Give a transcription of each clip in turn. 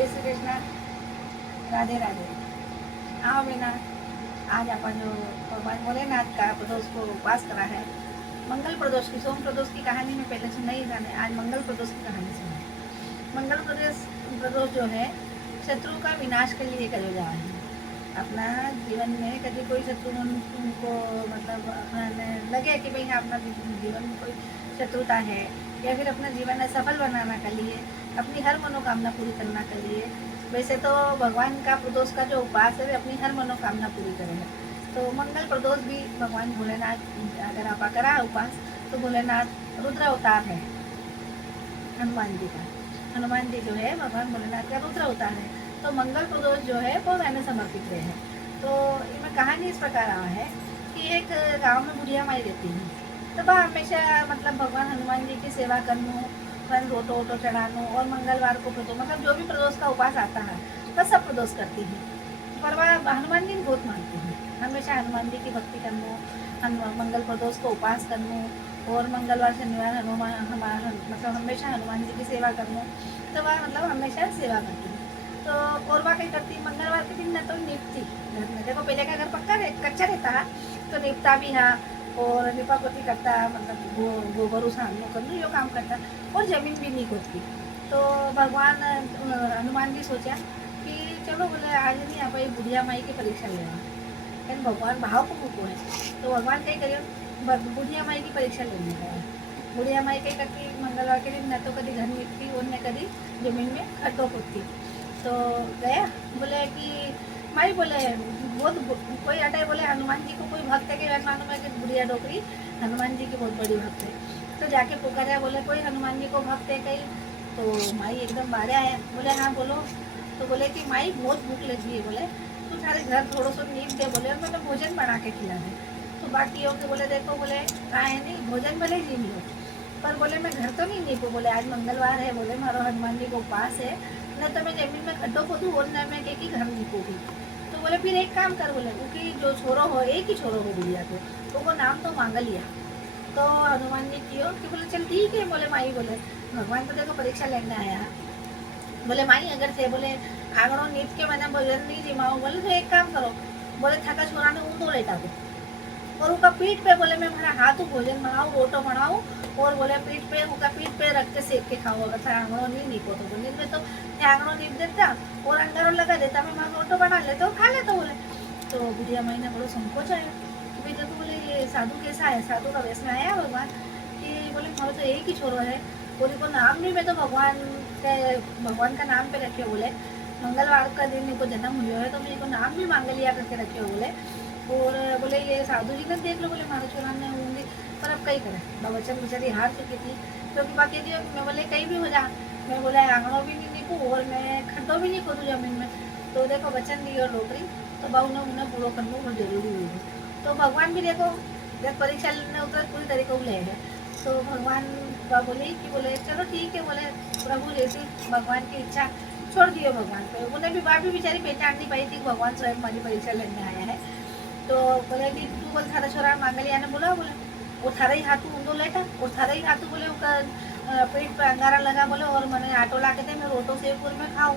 जय श्री कृष्ण, राधे राधे। आओ बेना, आज अपन जो भगवान भोलेनाथ का प्रदोष को उपास करा है, मंगल प्रदोष की, सोम प्रदोष की कहानी में पहले से नहीं जाने, आज मंगल प्रदोष की कहानी सुने। मंगल प्रदोष जो है शत्रु का विनाश के लिए करे जा रहे हैं। अपना जीवन में कभी कोई शत्रु उनको मतलब लगे कि भाई अपना जीवन में कोई शत्रुता है, या फिर अपना जीवन सफल बनाना के लिए, अपनी हर मनोकामना पूरी करना के लिए। वैसे तो भगवान का प्रदोष का जो उपास है वे अपनी हर मनोकामना पूरी करेगा। तो मंगल प्रदोष भी भगवान भोलेनाथ, अगर आप करा उपास तो भोलेनाथ रुद्र अवतार है हनुमान जी का। हनुमान जी जो है भगवान भोलेनाथ का रुद्र अवतार है। तो मंगल प्रदोष जो है वो मैंने समर्पित है। तो इसमें कहानी इस प्रकार रहा है कि एक गांव में बुढ़िया माई रहती है। तो वह हमेशा मतलब भगवान हनुमान जी की सेवा करनू, रोटो वोटो चढ़ानू, और मंगलवार को प्रदोष मतलब जो भी प्रदोष का उपास आता है वह सब प्रदोष करती है। पर वह हनुमान जी बहुत मानती है, हमेशा हनुमान जी की भक्ति करनू, मंगल प्रदोष को उपास करनू, और मंगलवार शनिवार हनुमान मतलब हमेशा हनुमान जी की सेवा करनू। तो वह मतलब हमेशा सेवा करती है। तो कोरबा क्या करती, मंगलवार के दिन न तो निपती घर में, देखो पहले का घर पक्का कच्चा रहता है तो निपता भी है, और लिपा पोती करता, मतलब गोबर उसानो करना यो काम करता, और जमीन भी नहीं खोदती। तो भगवान हनुमान जी सोचा कि चलो बोले आज नहीं आप बुढ़िया माई की परीक्षा लेवा, लेकिन भगवान भाव को मूको है। तो भगवान कहीं करियो बुढ़िया माई की परीक्षा लेने का है। बुढ़िया माई कहीं करती मंगलवार के दिन न तो कभी घर निपती और न कभी जमीन में खड्डो खोदती। तो गया बोले कि माई बोले बहुत कोई अटे बोले हनुमान जी को कोई भक्त है कि मालूम है कि बुढ़िया डोकरी हनुमान जी की बहुत बड़ी भक्त है। तो जाके पुकारा, बोले कोई हनुमान जी को भक्त है कहीं। तो माई एकदम बारे आया, बोले हाँ बोलो। तो बोले कि माई बहुत भूख लगी है, बोले तू सारे घर थोड़ा सा नींद दे, बोले और मतलब भोजन बना के खिला दे। तो बाकी हो के बोले देखो बोले आए नहीं भोजन भले जी लो, पर बोले मैं घर तो नहीं नीपू, बोले आज मंगलवार है, बोले मारो हनुमान जी को उपास है, न तो मैं जमीन में खड्डो खोदूँ और न मैं कि घर नीपूगी। तो बोले फिर एक काम कर, बोले क्योंकि जो छोरो हो एक ही छोरो हो बुढ़िया को, तो वो नाम तो मांग लिया। तो हनुमान जी कियो कि बोले चल ठीक है, बोले माई बोले भगवान तो देखो परीक्षा लेने आया। बोले माई अगर थे बोले आंगड़ो नीप के मैंने भोजन नहीं जिमाओ, बोले तो एक काम करो, बोले थका छोरा ने ऊँधो लेटा दो, और उनका पीठ पे बोले मैं मेरा हाथ भोजन बनाऊँ रोटो बनाऊँ, और बोले पीठ पे उनका पीठ पे रख के सेक के खाओ। अगर था आंगड़ो नहीं नीपो तो दिन में तो आंगड़ो नीप देता और अंगारो लगा देता, मैं माँ रोटो बना लेता और खा लेता बोले। तो बुढ़िया माई ने बड़ो संकोच आया कि भाई देखो बोले ये साधु कैसा है, साधु का वेश में आया भगवान कि बोले मारो तो एक ही छोरो है, बोले को नाम नहीं, मैं तो भगवान का नाम पे रखे बोले, मंगलवार का दिन इनको जन्म हुआ है तो मैं इनको नाम भी मांग लिया करके रखे बोले। और बोले ये साधु जी ने देख लो, बोले मारो छोरा ने होंगे, पर अब कहीं करे बच्चन बेचारी हार चुकी थी, क्योंकि बाकी थी मैं बोले कहीं भी हो जा, मैं बोले आंगनों भी नहीं निकूँ और मैं खड्डों भी नहीं खोदूँ जमीन में। तो देखो बच्चन दी और नौकरी तो बहु ने उन्हें पूरा करना बहुत जरूरी हुई। तो भगवान भी देखो जब परीक्षा लेने उतर पूरी तरीके से ले है। तो भगवान का बोले कि बोले चलो ठीक है, बोले प्रभु जैसी भगवान की इच्छा छोड़ दियो भगवान पे। उन्हें भी बात भी बेचारी पहचान नहीं पाई थी भगवान स्वयं हमारी परीक्षा लेने आया है। तो बोले कि तू बोल थारा छोरा मांगलिया ने बोला, बोले वो थारा ही हाथू ऊँधो लेटा और थारा ही हाथू बोले पेट पे अंगारा लगा, बोले और मैंने आटो ला के दे मैं रोटो सेवपुर में खाऊँ।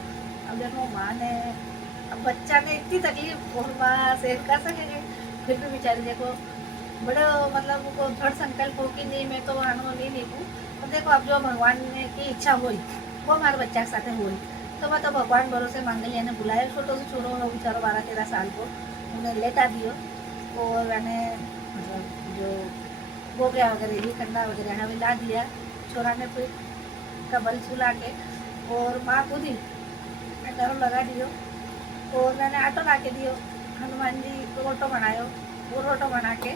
अब देखो माँ ने, अब बच्चा ने इतनी तकलीफ और माँ सेव कर सकेंगे, फिर भी बेचारी देखो बड़े मतलब को दृढ़ संकल्प हो कि नहीं मैं तो आनो नहीं नीपू। तो देखो अब जो भगवान ने की इच्छा हुई वो हमारे बच्चा के साथ हुई। तो मैं तो भगवान भरोसे मांगलिया ने बुलाया, छोटो से छोरो हो बेचारो 12-13 साल को, उन्हें लेटा दियो और मैंने मतलब जो गोबरिया वगैरह ये कंधा वगैरह है ला दिया। छोरा ने फिर का बल सुला के और माँ खुद ही डरो लगा दियो, और मैंने आटो ला के दियो। हनुमान जी को रोटो बनायो, वो रोटो बना के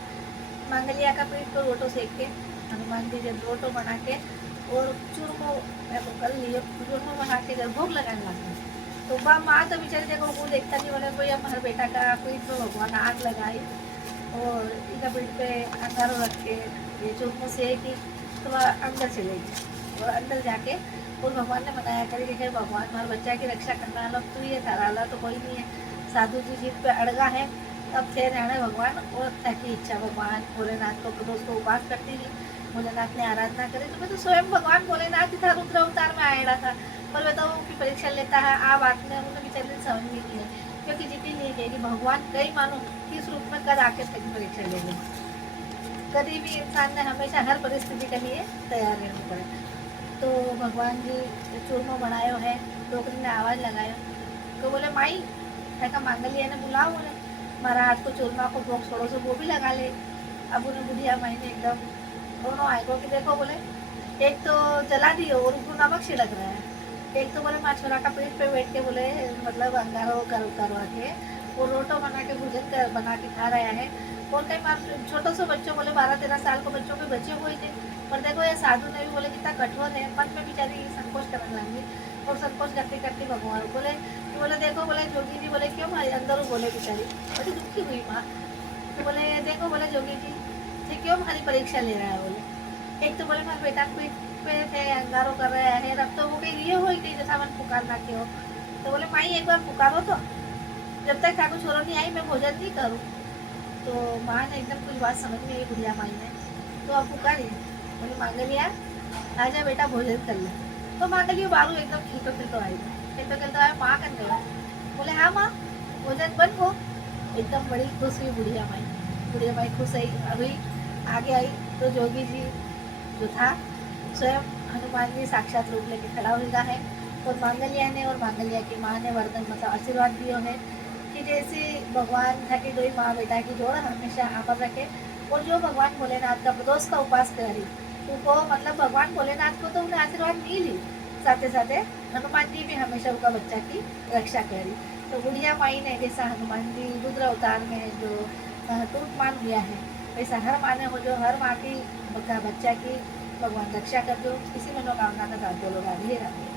मंगलिया का पीठ को रोटो सेक के हनुमान जी जब रोटो बना के और चूरमो कर लियो, चूरमो बना के जब भोग लगाने लगे। तो वह माँ तो बेचारी देखो वो देखता नहीं, बोले कोई हमारे बेटा का पीठ पे भगवान आग लगाई और इनका पीठ पे अंगारो रख के ये चूरमो से कि तो वह अंदर चलेगी और अंदर जाके और भगवान ने बताया करी देखे भगवान हमारे बच्चा की रक्षा करना वाला तू ये थारा वाला तो कोई नहीं है, साधु जी जीत पे अड़गा है। तब थे रहने भगवान और ताकि इच्छा भगवान भोलेनाथ को प्रदोष को उपास करती थी। भोलेनाथ ने आराधना करी, तो मैं तो स्वयं भगवान भोलेनाथ ही था, रुद्र अवतार में आया था। पर बताओ कि परीक्षा लेता है, आ बात में उन्हें बेचारे समझ में नहीं है, क्योंकि जीती नहीं है कि भगवान कई मानो किस रूप में कद आके तक परीक्षा ले लें। कभी भी इंसान ने हमेशा हर परिस्थिति के लिए तैयार रहना पड़े। तो भगवान जी चूरमा बनायो है, डोकरी ने आवाज़ लगायो, तो बोले माई है का मांगलिया ने बुलाओ, बोले मारा हाथ को चूरमा को भोग छोड़ो से वो भी लगा ले। अब उन्हें बुढ़िया माई ने एकदम दोनों आएगो कि देखो, बोले एक तो जला दियो और ऊपर नमक छिड़क रहा है, एक तो बोले माँ छोरा का पेट पे बैठ के बोले मतलब अंगारो करवा के वो रोटो बना के भोजन बना के खा रहा है। और कई बार छोटो से बच्चों बोले 12-13 साल को बच्चों के बच्चे हुए थे, पर देखो ये साधु ने भी बोले कितना कठोर है, मन में बेचारी संकोच करने लगी। और संकोच करते करते भगवान बोले कि बोले देखो, बोले जोगी जी बोले क्यों भाई अंदर बोले बेचारी बड़ी दुखी हुई माँ। तो बोले देखो, बोले जोगी जी ये क्यों हमारी परीक्षा ले रहा है, बोले एक तो बोले मेरे बेटा पीठ पे थे अंगारो कर रहा है, अब तो वो कहीं लिए हो ही नहीं जैसा मन पुकारना क्यों। तो बोले माई एक बार पुकारो तो, जब तक ठाकुर छोरो नहीं आई मैं भोजन नहीं करूँ। तो माँ ने एकदम कुछ बात समझ में आई बुढ़िया माई ने, तो अब पुकारी बोले मांगलिया आजा बेटा भोजन कर ले। तो मांगलिया बारू एकदम खिलतो खिलतो आई, खिलतो खिलतो आया माँ कर गया, बोले हाँ माँ भोजन बन हो। एकदम बड़ी खुश हुई बुढ़िया माई खुश हुई, आगे आई तो जोगी जी जो था स्वयं हनुमान जी साक्षात रूप लेके खड़ा हुआ है। और मांगलिया की माँ ने वरदान मतलब आशीर्वाद दियो है कि जैसे भगवान था कि दो माँ बेटा की जोड़ हमेशा अमर रखे। और जो भगवान भोलेनाथ का प्रदोष का उपास करी उनको मतलब भगवान भोलेनाथ को तो उन्हें आशीर्वाद मिली, साथे साथे हनुमान जी भी हमेशा उनका बच्चा की रक्षा करी। तो बुढ़िया माई ने जैसा हनुमान जी रुद्र अवतार में जो तुर्क मान लिया है, वैसा हर माँ ने हो जो हर माँ की बच्चा की भगवान रक्षा कर दो। इसी मनोकामना का साथ बोलो राधे राधे।